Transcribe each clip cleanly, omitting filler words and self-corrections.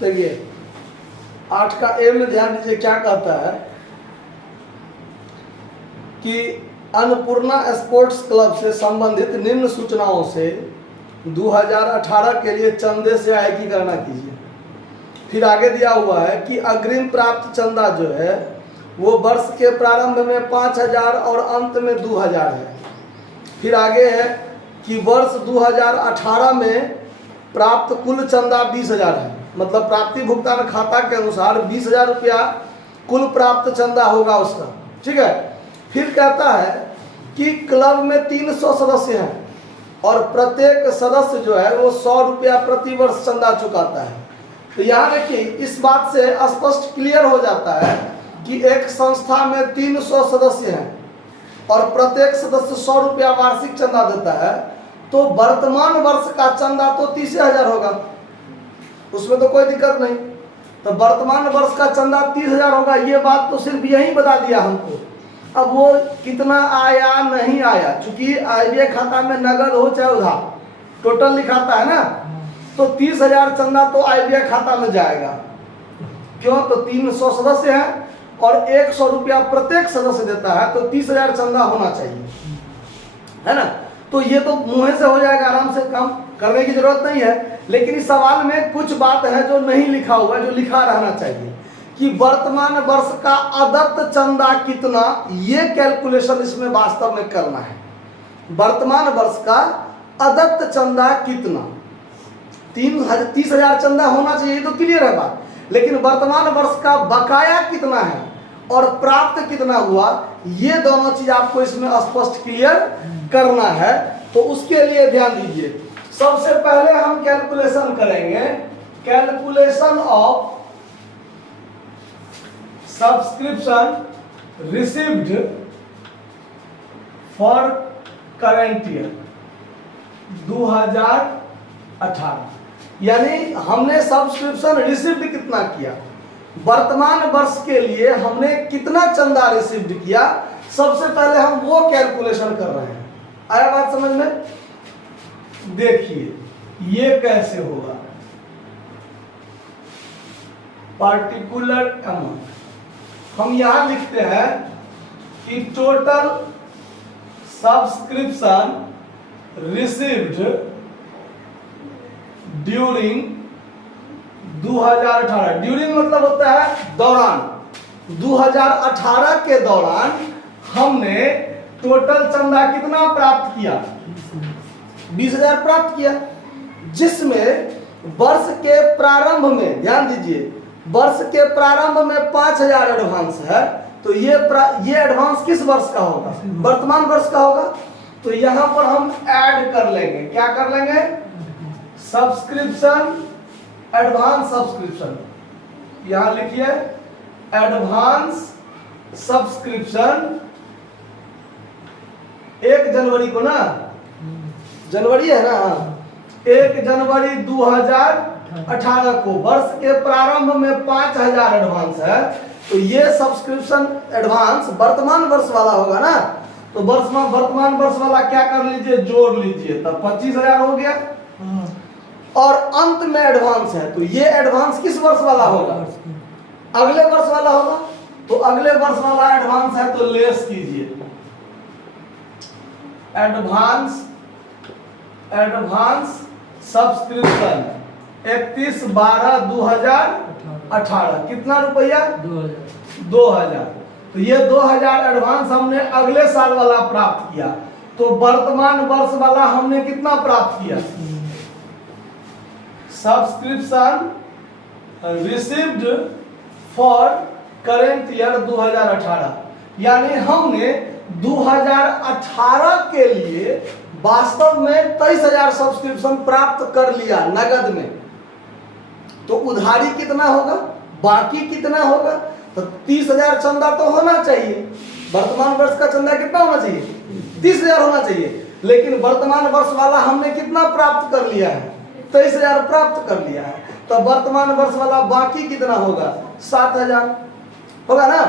देखिए 8 का ए में ध्यान दीजिए क्या कहता है कि अन्नपूर्णा स्पोर्ट्स क्लब से संबंधित निम्न सूचनाओं से 2018 के लिए चंदे से आय की गणना कीजिए। फिर आगे दिया हुआ है कि अग्रिम प्राप्त चंदा जो है वो वर्ष के प्रारंभ में 5000 और अंत में 2000 है। फिर आगे है कि वर्ष 2018 में प्राप्त कुल चंदा 20,000 है, मतलब प्राप्ति भुगतान खाता के अनुसार 20,000 रुपया कुल प्राप्त चंदा होगा उसका। ठीक है। फिर कहता है कि क्लब में 300 सदस्य हैं और प्रत्येक सदस्य जो है वो 100 रुपया प्रति वर्ष चंदा चुकाता है। तो यहाँ देखिए इस बात से स्पष्ट क्लियर हो जाता है कि एक संस्था में 300 सदस्य हैं और प्रत्येक सदस्य 100 रुपया वार्षिक चंदा देता है, तो वर्तमान वर्ष का चंदा तो 30,000 होगा, उसमें तो कोई दिक्कत नहीं। तो वर्तमान वर्ष का चंदा 30,000 होगा, ये बात तो सिर्फ यही बता दिया हमको। अब वो कितना आया नहीं आया, चूंकि आईबीए खाता में नगद हो चाहे उधार टोटल लिखाता है ना, तो 30,000 चंदा तो आईबीए खाता में जाएगा। क्यों? तो 300 सदस्य हैं और 100 रुपया प्रत्येक सदस्य देता है, तो 30,000 चंदा होना चाहिए, है ना। तो ये तो मुंह से हो जाएगा, आराम से काम करने की जरूरत नहीं है। लेकिन इस सवाल में कुछ बात है जो नहीं लिखा हुआ है, जो लिखा रहना चाहिए कि वर्तमान वर्ष का अदत्त चंदा कितना, ये कैलकुलेशन इसमें वास्तव में करना है। वर्तमान वर्ष का अदत्त चंदा कितना, 30,000 चंदा होना चाहिए, तो क्लियर है बात। लेकिन वर्तमान वर्ष का बकाया कितना है और प्राप्त कितना हुआ, ये दोनों चीज आपको इसमें स्पष्ट क्लियर करना है। तो उसके लिए ध्यान दीजिए, सबसे पहले हम कैलकुलेशन करेंगे, calculation of subscription received for current year 2018। यानी हमने सब्सक्रिप्शन रिसीव्ड कितना किया, वर्तमान वर्ष के लिए हमने कितना चंदा रिसीव्ड किया, सबसे पहले हम वो कैलकुलेशन कर रहे हैं। आया बात समझ में? देखिए ये कैसे होगा, पार्टिकुलर अमाउंट हम यहां लिखते हैं कि total subscription received during 2018। During मतलब होता है दौरान, 2018 के दौरान हमने टोटल चंदा कितना प्राप्त किया, 20,000 प्राप्त किया, जिसमें वर्ष के प्रारंभ में, ध्यान दीजिए, वर्ष के प्रारंभ में 5,000 एडवांस है। तो ये एडवांस किस वर्ष का होगा, वर्तमान वर्ष का होगा। तो यहां पर हम ऐड कर लेंगे, क्या कर लेंगे, सब्सक्रिप्शन, एडवांस सब्सक्रिप्शन, यहां लिखिए एडवांस सब्सक्रिप्शन 1 जनवरी को ना, जनवरी है ना, 1 जनवरी 2018 को वर्ष के प्रारंभ में 5,000 एडवांस है। तो ये सब्सक्रिप्शन एडवांस वर्तमान वर्ष वाला होगा ना, तो वर्तमान वर्ष वाला क्या कर लीजिए, जोड़ लीजिए, तब 25,000 हो गया। और अंत में एडवांस है, तो ये एडवांस किस वर्ष वाला होगा, अगले वर्ष वाला होगा। तो अगले वर्ष वाला एडवांस है तो लेस कीजिए, एडवांस सब्सक्रिप्शन 31/12/2018 कितना रुपया, 2,000। तो ये 2,000 एडवांस हमने अगले साल वाला प्राप्त किया। तो वर्तमान वर्ष वाला हमने कितना प्राप्त किया, subscription received for current year 2018। यानी हमने 2018 के लिए वास्तव में 23,000 सब्सक्रिप्शन प्राप्त कर लिया नगद में। तो उधारी कितना होगा, बाकी कितना होगा, तो 30,000 चंदा तो होना चाहिए। वर्तमान वर्ष का चंदा कितना होना चाहिए, 30,000 होना चाहिए। लेकिन वर्तमान वर्ष वाला हमने कितना प्राप्त कर लिया है, 23,000 प्राप्त कर लिया है। तो वर्तमान वर्ष वाला बाकी कितना होगा, 7,000 होगा ना।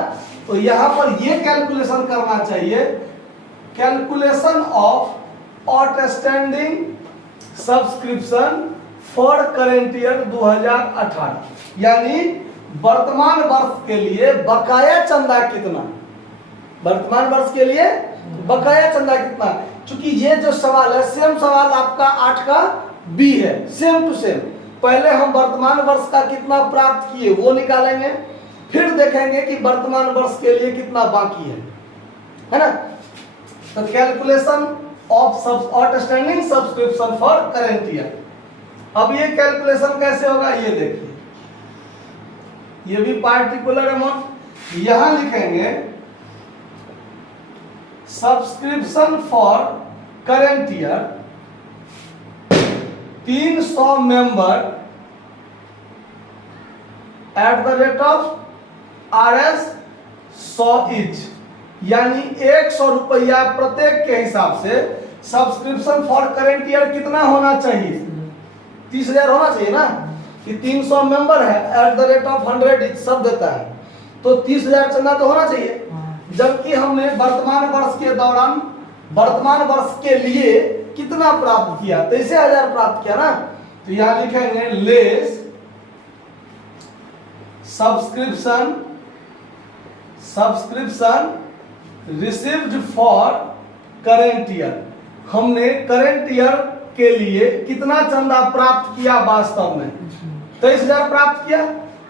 तो यहां पर ये कैलकुलेशन करना चाहिए, calculation of outstanding subscription for current year 2018, यानी वर्तमान वर्ष के लिए बकाया चंदा कितना, वर्तमान वर्ष के लिए बकाया चंदा कितना। चूंकि ये जो सवाल है सेम सवाल आपका 8 का बी है, सेम टू सेम। पहले हम वर्तमान वर्ष का कितना प्राप्त किए वो निकालेंगे, फिर देखेंगे कि वर्तमान वर्ष के लिए कितना बाकी है ना। तो calculation of outstanding subscription for current year. अब ये कैलकुलेशन कैसे होगा ये देखिए, ये भी पार्टिकुलर अमाउंट यहां लिखेंगे subscription for current year 300 member at the rate of RS 100 each, यानी 100 रुपया प्रत्येक के हिसाब से सब्सक्रिप्शन फॉर करेंट ईयर कितना होना चाहिए, 30,000 होना चाहिए ना, कि 300 मेंबर है at the rate of 100 each सब देता है, तो 30,000 चंदा तो होना चाहिए। जबकि हमने वर्तमान वर्ष के दौरान वर्तमान वर्ष के लिए कितना प्राप्त किया, 23,000 प्राप्त किया ना। तो यहां लिखेंगे less subscription received for current year, हमने करेंट ईयर के लिए कितना चंदा प्राप्त किया, वास्तव में 23,000 प्राप्त किया,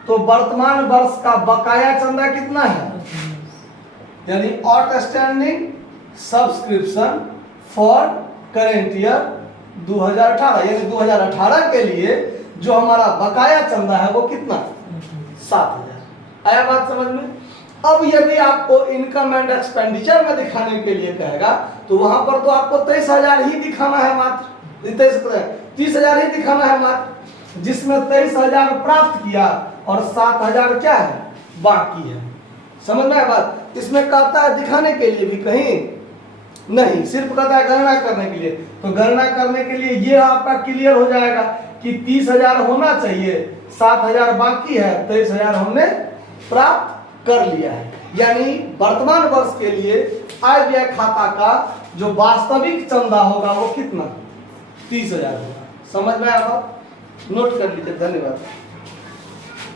तो वर्तमान वर्ष का बकाया चंदा कितना है, यानी outstanding subscription for current year 2018, यानी 2018 के लिए जो हमारा बकाया चंदा है वो कितना, 7,000। आया बात समझ में। अब यदि आपको इनकम एंड एक्सपेंडिचर में दिखाने के लिए कहेगा तो वहां पर तो आपको 23,000 ही दिखाना है, मात्र 30,000 ही दिखाना है मात्र, जिसमें 23,000 प्राप्त किया और 7,000 क्या है बाकी है। समझ में आया बात। इसमें कहता है दिखाने के लिए भी कहीं नहीं, सिर्फ कहता है गणना करने के लिए। तो गणना करने के लिए ये आपका क्लियर हो जाएगा कि 30,000 होना चाहिए, 7,000 बाकी है, 23,000 हमने प्राप्त कर लिया है। यानी वर्तमान वर्ष के लिए आय व्यय खाता का जो वास्तविक चंदा होगा वो कितना, 30,000 होगा। समझ में आया बात, नोट कर लीजिए। धन्यवाद।